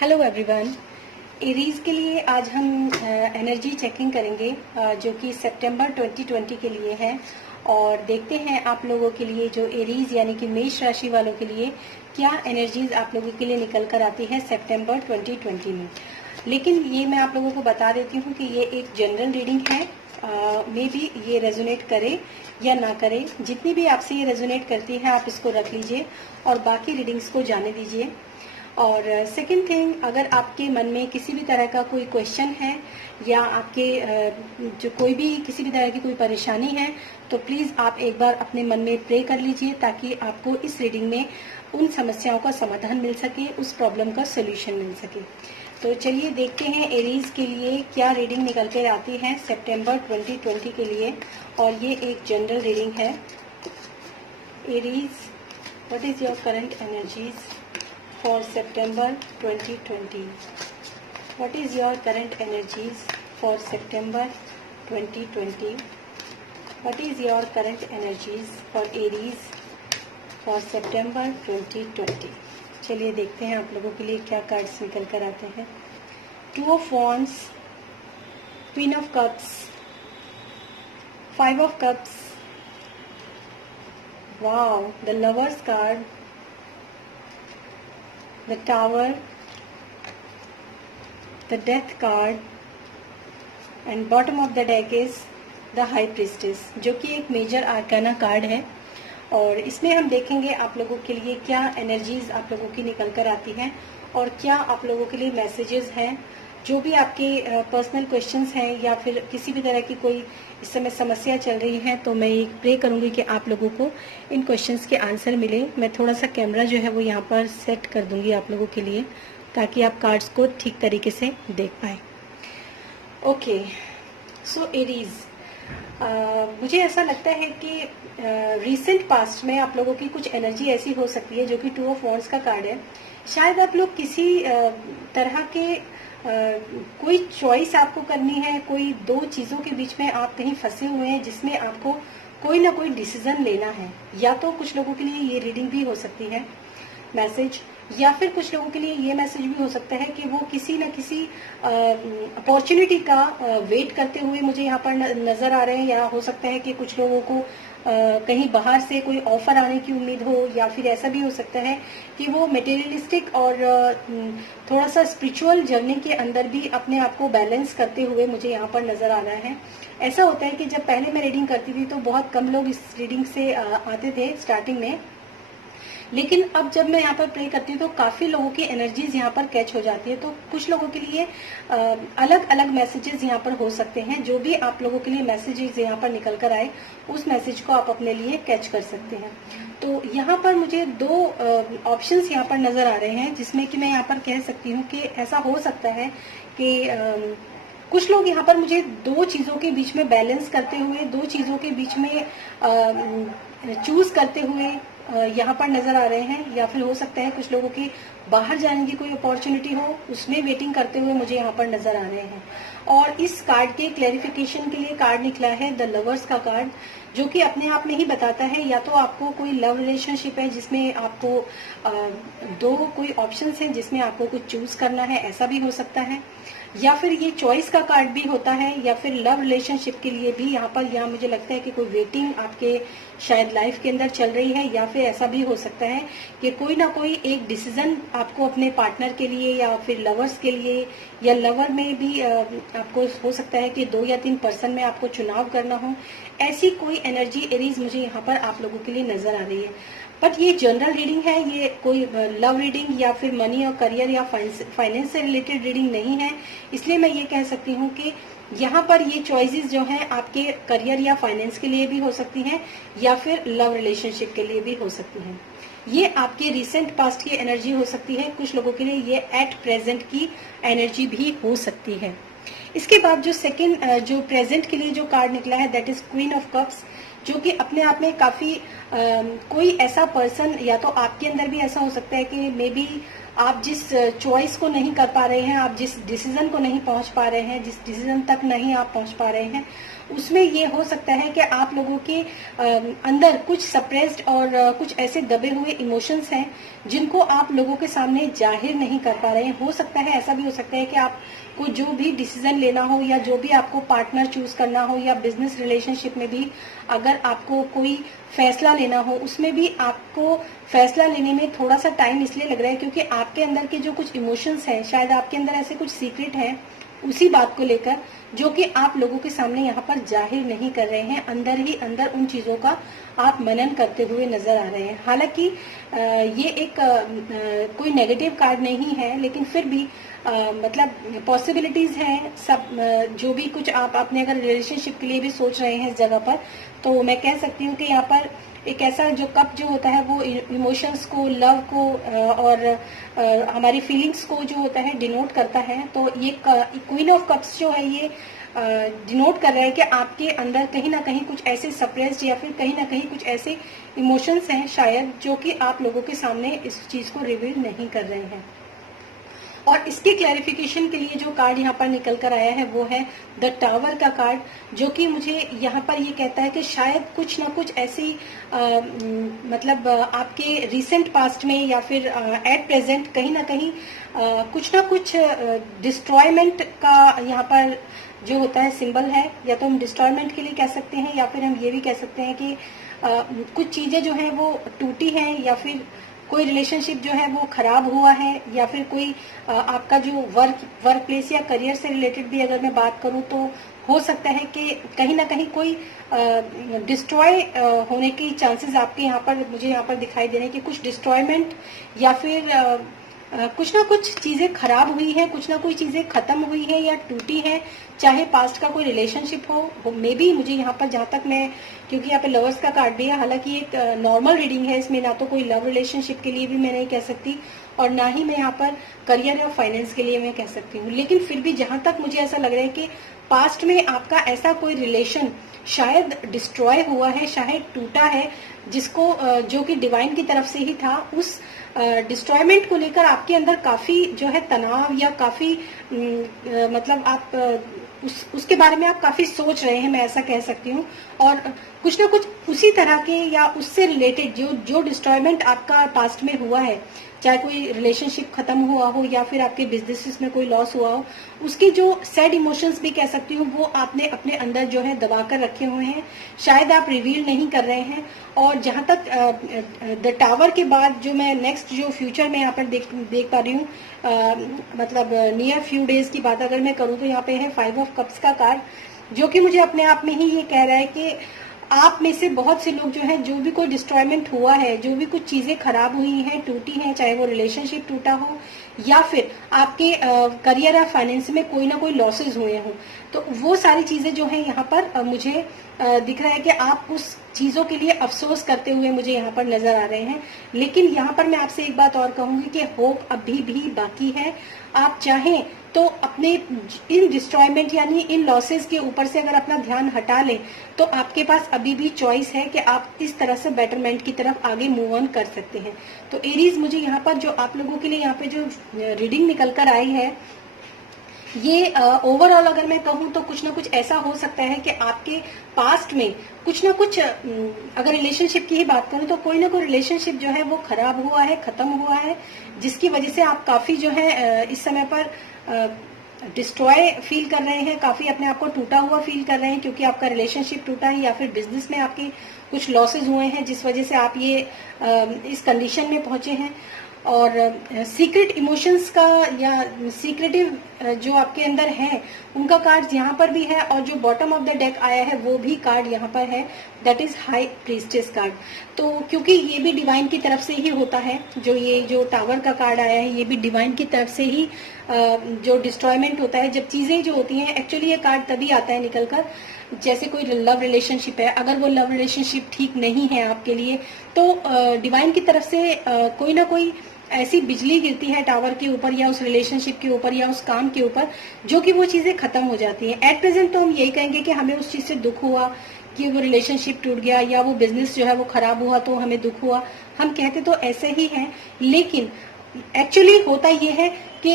Hello everyone. Aries के लिए आज हम एनर्जी चेकिंग करेंगे जो कि सितंबर 2020 के लिए है। और देखते हैं आप लोगों के लिए जो एरीज यानी कि मेष राशि वालों के लिए क्या एनर्जीज आप लोगों के लिए निकल कर आती है सितंबर 2020 में। लेकिन ये मैं आप लोगों को बता देती हूँ कि ये एक जनरल रीडिंग है। मे बी ये रेजोनेट करे या ना करे, जितनी भी आपसे ये रेजोनेट करती है आप इसको रख लीजिए और बाकी रीडिंग्स को जाने दीजिए। और सेकंड थिंग, अगर आपके मन में किसी भी तरह का कोई क्वेश्चन है या आपके जो कोई भी किसी भी तरह की कोई परेशानी है तो प्लीज़ आप एक बार अपने मन में प्रे कर लीजिए ताकि आपको इस रीडिंग में उन समस्याओं का समाधान मिल सके, उस प्रॉब्लम का सोल्यूशन मिल सके। तो चलिए देखते हैं एरीज के लिए क्या रीडिंग निकल कर आती है सितंबर 2020 के लिए। और ये एक जनरल रीडिंग है। Aries, what is your current energies for September 2020? What is your current energies for September 2020? What is your current energies for Aries for September 2020? चलिए देखते हैं आप लोगों के लिए क्या कार्ड्स निकल कर आते हैं। 2 of Wands, Queen of Cups, 5 of Cups, wow, the Lovers card, the Tower, the Death card, and bottom of the deck is the High Priestess, जो कि एक मेजर आर्काना कार्ड है। और इसमें हम देखेंगे आप लोगों के लिए क्या एनर्जीज आप लोगों की निकल कर आती हैं और क्या आप लोगों के लिए मैसेजेस हैं। जो भी आपके पर्सनल क्वेश्चंस हैं या फिर किसी भी तरह की कोई इस समय समस्या चल रही है तो मैं ये प्रे करूंगी कि आप लोगों को इन क्वेश्चंस के आंसर मिले। मैं थोड़ा सा कैमरा जो है वो यहाँ पर सेट कर दूंगी आप लोगों के लिए ताकि आप कार्ड्स को ठीक तरीके से देख पाए। ओके, सो एरीज, मुझे ऐसा लगता है कि रिसेंट पास्ट में आप लोगों की कुछ एनर्जी ऐसी हो सकती है जो कि 2 of Wands का कार्ड है। शायद आप लोग किसी तरह के कोई चॉइस आपको करनी है, कोई 2 चीज़ों के बीच में आप कहीं फंसे हुए हैं जिसमें आपको कोई ना कोई डिसीजन लेना है। या तो कुछ लोगों के लिए ये रीडिंग भी हो सकती है मैसेज, या फिर कुछ लोगों के लिए ये मैसेज भी हो सकता है कि वो किसी न किसी अपॉर्चुनिटी का वेट करते हुए मुझे यहाँ पर नजर आ रहे हैं। या हो सकता है कि कुछ लोगों को कहीं बाहर से कोई ऑफर आने की उम्मीद हो, या फिर ऐसा भी हो सकता है कि वो मटेरियलिस्टिक और थोड़ा सा स्पिरिचुअल जर्नी के अंदर भी अपने आप को बैलेंस करते हुए मुझे यहाँ पर नजर आ रहा है। ऐसा होता है कि जब पहले मैं रीडिंग करती थी तो बहुत कम लोग इस रीडिंग से आते थे स्टार्टिंग में, लेकिन अब जब मैं यहाँ पर प्रे करती हूँ तो काफी लोगों की एनर्जीज यहाँ पर कैच हो जाती है। तो कुछ लोगों के लिए अलग अलग मैसेजेस यहाँ पर हो सकते हैं। जो भी आप लोगों के लिए मैसेजेस यहाँ पर निकल कर आए उस मैसेज को आप अपने लिए कैच कर सकते हैं। तो यहाँ पर मुझे 2 ऑप्शंस यहाँ पर नजर आ रहे हैं जिसमें कि मैं यहाँ पर कह सकती हूँ कि ऐसा हो सकता है कि कुछ लोग यहाँ पर मुझे 2 चीजों के बीच में बैलेंस करते हुए, 2 चीजों के बीच में चूज करते हुए यहाँ पर नजर आ रहे हैं। या फिर हो सकता है कुछ लोगों की बाहर जाने की कोई अपॉर्चुनिटी हो, उसमें वेटिंग करते हुए मुझे यहाँ पर नजर आ रहे हैं। और इस कार्ड के क्लैरिफिकेशन के लिए कार्ड निकला है द लवर्स का कार्ड, जो कि अपने आप में ही बताता है या तो आपको कोई लव रिलेशनशिप है जिसमें आपको 2 कोई ऑप्शंस हैं जिसमें आपको कुछ चूज करना है, ऐसा भी हो सकता है। या फिर ये चॉइस का कार्ड भी होता है, या फिर लव रिलेशनशिप के लिए भी यहाँ मुझे लगता है कि कोई वेटिंग आपके शायद लाइफ के अंदर चल रही है। या फिर ऐसा भी हो सकता है कि कोई ना कोई एक डिसीजन आपको अपने पार्टनर के लिए या फिर लवर्स के लिए, या लवर में भी आपको हो सकता है कि 2 या 3 पर्सन में आपको चुनाव करना हो। ऐसी कोई एनर्जी एरीज मुझे यहाँ पर आप लोगों के लिए नजर आ रही है। बट ये जनरल रीडिंग है, ये कोई लव रीडिंग या फिर मनी और करियर या फाइनेंस से रिलेटेड रीडिंग नहीं है। इसलिए मैं ये कह सकती हूँ कि यहाँ पर ये चॉइसेस जो हैं आपके करियर या फाइनेंस के लिए भी हो सकती हैं या फिर लव रिलेशनशिप के लिए भी हो सकती हैं। ये आपके रिसेंट पास्ट की एनर्जी हो सकती है, कुछ लोगों के लिए ये एट प्रेजेंट की एनर्जी भी हो सकती है। इसके बाद जो सेकंड जो प्रेजेंट के लिए जो कार्ड निकला है that is queen of cups, जो कि अपने आप में काफी कोई ऐसा पर्सन, या तो आपके अंदर भी ऐसा हो सकता है कि मे बी आप जिस चॉइस को नहीं कर पा रहे हैं, आप जिस डिसीजन को नहीं पहुंच पा रहे हैं, जिस डिसीजन तक नहीं आप पहुंच पा रहे हैं, उसमें ये हो सकता है कि आप लोगों के अंदर कुछ सप्रेस्ड और कुछ ऐसे दबे हुए इमोशंस हैं जिनको आप लोगों के सामने जाहिर नहीं कर पा रहे हैं। हो सकता है, ऐसा भी हो सकता है कि आपको जो भी डिसीजन लेना हो या जो भी आपको पार्टनर चूज करना हो या बिजनेस रिलेशनशिप में भी अगर आपको कोई फैसला लेना हो, उसमें भी आपको फैसला लेने में थोड़ा सा टाइम इसलिए लग रहा है क्योंकि आपके अंदर के जो कुछ इमोशंस हैं, शायद आपके अंदर ऐसे कुछ सीक्रेट हैं उसी बात को लेकर, जो कि आप लोगों के सामने यहाँ पर जाहिर नहीं कर रहे हैं। अंदर ही अंदर उन चीजों का आप मनन करते हुए नजर आ रहे हैं। हालांकि ये एक कोई नेगेटिव कार्ड नहीं है, लेकिन फिर भी मतलब पॉसिबिलिटीज हैं सब। जो भी कुछ आप अपने अगर रिलेशनशिप के लिए भी सोच रहे हैं इस जगह पर, तो मैं कह सकती हूँ कि यहाँ पर एक ऐसा जो कप जो होता है वो इमोशंस को, लव को और हमारी फीलिंग्स को जो होता है डिनोट करता है। तो ये क्वीन ऑफ कप्स जो है ये डिनोट कर रहा है कि आपके अंदर कहीं ना कहीं कुछ ऐसे सप्रेस्ड या फिर कहीं ना कहीं कुछ ऐसे इमोशंस हैं शायद, जो कि आप लोगों के सामने इस चीज को रिवील नहीं कर रहे हैं। और इसके क्लैरिफिकेशन के लिए जो कार्ड यहाँ पर निकल कर आया है वो है द टावर का कार्ड, जो कि मुझे यहाँ पर ये कहता है कि शायद कुछ ना कुछ ऐसी मतलब आपके रिसेंट पास्ट में या फिर एट प्रेजेंट कहीं ना कहीं कुछ ना कुछ डिस्ट्रॉयमेंट का यहाँ पर जो होता है सिंबल है। या तो हम डिस्ट्रॉयमेंट के लिए कह सकते हैं या फिर हम ये भी कह सकते हैं कि कुछ चीजें जो है वो टूटी हैं, या फिर कोई रिलेशनशिप जो है वो खराब हुआ है, या फिर कोई आपका जो वर्क प्लेस या करियर से रिलेटेड भी अगर मैं बात करूं तो हो सकता है कि कहीं ना कहीं कोई डिस्ट्रॉय होने की चांसेस आपके यहाँ पर मुझे यहाँ पर दिखाई दे रहे हैं कि कुछ डिस्ट्रॉयमेंट या फिर कुछ ना कुछ चीजें खराब हुई है, कुछ ना कोई चीजें खत्म हुई है या टूटी है, चाहे पास्ट का कोई रिलेशनशिप हो मे बी मुझे यहाँ पर जहां तक मैं, क्योंकि यहाँ पे लवर्स का कार्ड भी है, हालांकि एक नॉर्मल रीडिंग है, इसमें ना तो कोई लव रिलेशनशिप के लिए भी मैं नहीं कह सकती और ना ही मैं यहाँ पर करियर या फाइनेंस के लिए मैं कह सकती हूँ। लेकिन फिर भी जहां तक मुझे ऐसा लग रहा है कि पास्ट में आपका ऐसा कोई रिलेशन शायद डिस्ट्रॉय हुआ है, शायद टूटा है, जिसको जो कि डिवाइन की तरफ से ही था, उस डिस्ट्रॉयमेंट को लेकर आपके अंदर काफी जो है तनाव या काफी मतलब आप उसके बारे में आप काफी सोच रहे हैं, मैं ऐसा कह सकती हूँ। और कुछ ना कुछ उसी तरह के या उससे रिलेटेड जो डिस्ट्रॉयमेंट आपका पास्ट में हुआ है, चाहे कोई रिलेशनशिप खत्म हुआ हो या फिर आपके बिजनेसेस में कोई लॉस हुआ हो, उसके जो सैड इमोशंस भी कह सकती हूँ वो आपने अपने अंदर जो है दबा कर रखे हुए हैं, शायद आप रिवील नहीं कर रहे हैं। और जहां तक द टावर के बाद जो मैं नेक्स्ट जो फ्यूचर में यहाँ पर देख पा रही हूँ, मतलब नियर फ्यू डेज की बात अगर मैं करूँ तो यहाँ पे है 5 ऑफ कप्स का कार्ड, जो कि मुझे अपने आप में ही ये कह रहा है कि आप में से बहुत से लोग जो है, जो भी कोई डिस्ट्रॉयमेंट हुआ है, जो भी कुछ चीजें खराब हुई हैं, टूटी हैं, चाहे वो रिलेशनशिप टूटा हो या फिर आपके करियर या फाइनेंस में कोई ना कोई लॉसेस हुए हों, तो वो सारी चीजें जो है यहाँ पर मुझे दिख रहा है कि आप उस चीजों के लिए अफसोस करते हुए मुझे यहाँ पर नजर आ रहे हैं। लेकिन यहाँ पर मैं आपसे एक बात और कहूंगी कि होप अभी भी बाकी है। आप चाहें तो अपने इन डिस्ट्रॉयमेंट यानी इन लॉसेस के ऊपर से अगर अपना ध्यान हटा लें तो आपके पास अभी भी चॉइस है कि आप इस तरह से बेटरमेंट की तरफ आगे मूव ऑन कर सकते हैं। तो एरीज, मुझे यहाँ पर जो आप लोगों के लिए यहाँ पे जो रीडिंग निकल कर आई है, ये ओवरऑल अगर मैं कहूँ तो कुछ ना कुछ ऐसा हो सकता है कि आपके पास्ट में कुछ ना कुछ, अगर रिलेशनशिप की ही बात करूँ तो कोई ना कोई रिलेशनशिप जो है वो खराब हुआ है, खत्म हुआ है, जिसकी वजह से आप काफी जो है इस समय पर डिस्ट्रॉय फील कर रहे हैं, काफी अपने आप को टूटा हुआ फील कर रहे हैं, क्योंकि आपका रिलेशनशिप टूटा है या फिर बिजनेस में आपके कुछ लॉसेज हुए हैं जिस वजह से आप ये इस कंडीशन में पहुंचे हैं। और सीक्रेट इमोशंस का या सीक्रेटिव जो आपके अंदर है उनका कार्ड यहाँ पर भी है, और जो बॉटम ऑफ द डेक आया है वो भी कार्ड यहाँ पर है, that is high priestess card. तो क्योंकि ये भी डिवाइन की तरफ से ही होता है, जो टावर का कार्ड आया है ये भी डिवाइन की तरफ से ही जो डिस्ट्रॉयमेंट होता है, जब चीजें जो होती हैं, एक्चुअली ये कार्ड तभी आता है निकल कर जैसे कोई लव रिलेशनशिप है, अगर वो लव रिलेशनशिप ठीक नहीं है आपके लिए तो डिवाइन की तरफ से कोई ना कोई ऐसी बिजली गिरती है टावर के ऊपर या उस रिलेशनशिप के ऊपर या उस काम के ऊपर, जो कि वो चीजें खत्म हो जाती हैं। एट प्रेजेंट तो हम यही कहेंगे कि हमें उस चीज से दुख हुआ कि वो रिलेशनशिप टूट गया या वो बिजनेस जो है वो खराब हुआ तो हमें दुख हुआ, हम कहते तो ऐसे ही हैं। लेकिन एक्चुअली होता ये है कि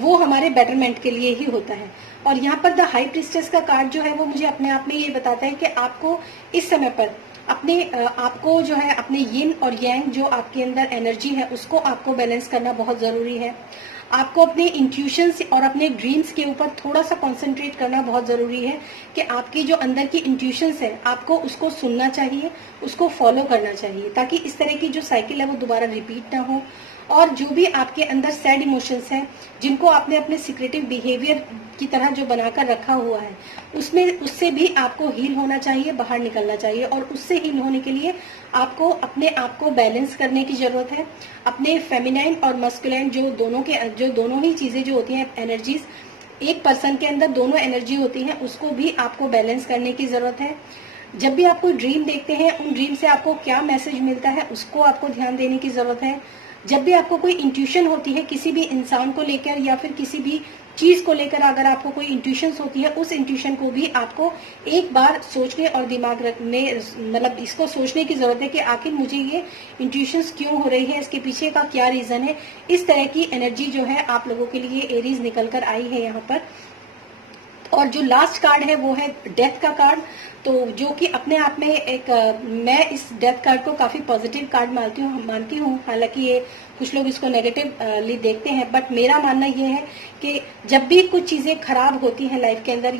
वो हमारे बेटरमेंट के लिए ही होता है। और यहाँ पर द हाई प्रिस्टेस का कार्ड जो है वो मुझे अपने आप में ये बताता है कि आपको इस समय पर अपने आपको जो है अपने यिन और यांग जो आपके अंदर एनर्जी है उसको आपको बैलेंस करना बहुत जरूरी है। आपको अपने इंट्यूशंस और अपने ड्रीम्स के ऊपर थोड़ा सा कंसंट्रेट करना बहुत जरूरी है कि आपकी जो अंदर की इंट्यूशंस है आपको उसको सुनना चाहिए, उसको फॉलो करना चाहिए, ताकि इस तरह की जो साइकिल है वो दोबारा रिपीट ना हो। और जो भी आपके अंदर सैड इमोशंस हैं जिनको आपने अपने सीक्रेटिव बिहेवियर की तरह जो बनाकर रखा हुआ है उससे भी आपको हील होना चाहिए, बाहर निकलना चाहिए। और उससे हील होने के लिए आपको अपने आप को बैलेंस करने की जरूरत है। अपने फेमिनाइन और मस्कुलाइन जो दोनों ही चीजें जो होती हैं एनर्जीज, एक पर्सन के अंदर दोनों एनर्जी होती हैं, उसको भी आपको बैलेंस करने की जरूरत है। जब भी आप कोई ड्रीम देखते हैं उन ड्रीम से आपको क्या मैसेज मिलता है उसको आपको ध्यान देने की जरूरत है। जब भी आपको कोई इंट्यूशन होती है किसी भी इंसान को लेकर या फिर किसी भी चीज को लेकर, अगर आपको कोई इंट्यूशंस होती है उस इंट्यूशन को भी आपको एक बार सोचने और दिमाग रखने, मतलब इसको सोचने की जरूरत है कि आखिर मुझे ये इंट्यूशंस क्यों हो रही है, इसके पीछे का क्या रीजन है। इस तरह की एनर्जी जो है आप लोगों के लिए एरीज निकल कर आई है यहाँ पर। और जो लास्ट कार्ड है वो है डेथ का कार्ड, तो जो कि अपने आप में एक मैं इस डेथ कार्ड को काफी पॉजिटिव कार्ड मानती हूँ। हालांकि ये कुछ लोग इसको नेगेटिवली देखते हैं, बट मेरा मानना ये है कि जब भी कुछ चीजें खराब होती हैं लाइफ के अंदर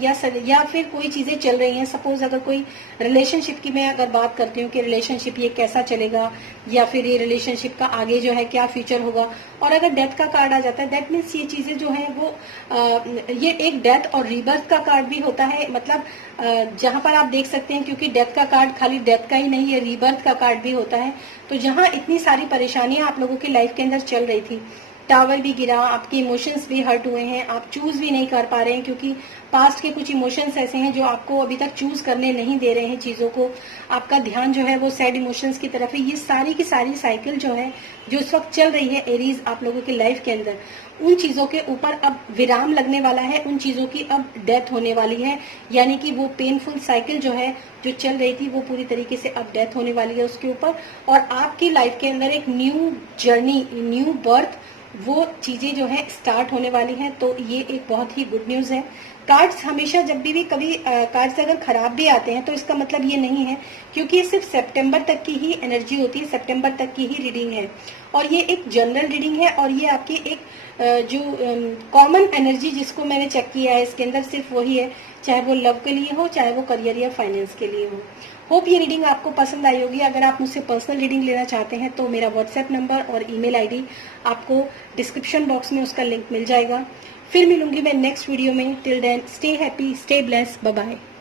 या फिर कोई चीजें चल रही हैं, सपोज अगर कोई रिलेशनशिप की मैं अगर बात करती हूँ कि रिलेशनशिप ये कैसा चलेगा या फिर ये रिलेशनशिप का आगे जो है क्या फ्यूचर होगा, और अगर डेथ का कार्ड आ जाता है दैट मीन्स ये चीजें जो है वो ये एक डेथ और रीबर्थ का कार्ड भी होता है। मतलब जहां पर आप देख सकते हैं, क्योंकि डेथ का कार्ड खाली डेथ का ही नहीं है, रीबर्थ का कार्ड भी होता है। तो जहां इतनी सारी परेशानियां आप लोगों की लाइफ के अंदर चल रही थी, टावर भी गिरा, आपके इमोशंस भी हर्ट हुए हैं, आप चूज भी नहीं कर पा रहे हैं क्योंकि पास्ट के कुछ इमोशंस ऐसे हैं जो आपको अभी तक चूज करने नहीं दे रहे हैं चीजों को, आपका ध्यान जो है वो सैड इमोशंस की तरफ है। ये सारी की सारी साइकिल जो है जो इस वक्त चल रही है एरीज आप लोगों की लाइफ के अंदर, उन चीजों के ऊपर अब विराम लगने वाला है, उन चीजों की अब डेथ होने वाली है। यानी कि वो पेनफुल साइकिल जो है जो चल रही थी वो पूरी तरीके से अब डेथ होने वाली है उसके ऊपर, और आपकी लाइफ के अंदर एक न्यू जर्नी, न्यू बर्थ, वो चीजें जो है स्टार्ट होने वाली हैं। तो ये एक बहुत ही गुड न्यूज है। कार्ड्स हमेशा जब भी कभी कार्ड्स अगर खराब भी आते हैं तो इसका मतलब ये नहीं है, क्योंकि ये सिर्फ सितंबर तक की ही एनर्जी होती है, सितंबर तक की ही रीडिंग है, और ये एक जनरल रीडिंग है। और ये आपकी एक जो कॉमन एनर्जी जिसको मैंने चेक किया है इसके अंदर सिर्फ वही है, चाहे वो लव के लिए हो, चाहे वो करियर या फाइनेंस के लिए हो। होप ये रीडिंग आपको पसंद आई होगी। अगर आप मुझसे पर्सनल रीडिंग लेना चाहते हैं तो मेरा व्हाट्सएप नंबर और ईमेल आईडी आपको डिस्क्रिप्शन बॉक्स में उसका लिंक मिल जाएगा। फिर मिलूंगी मैं नेक्स्ट वीडियो में। Till then stay happy, stay blessed, bye bye.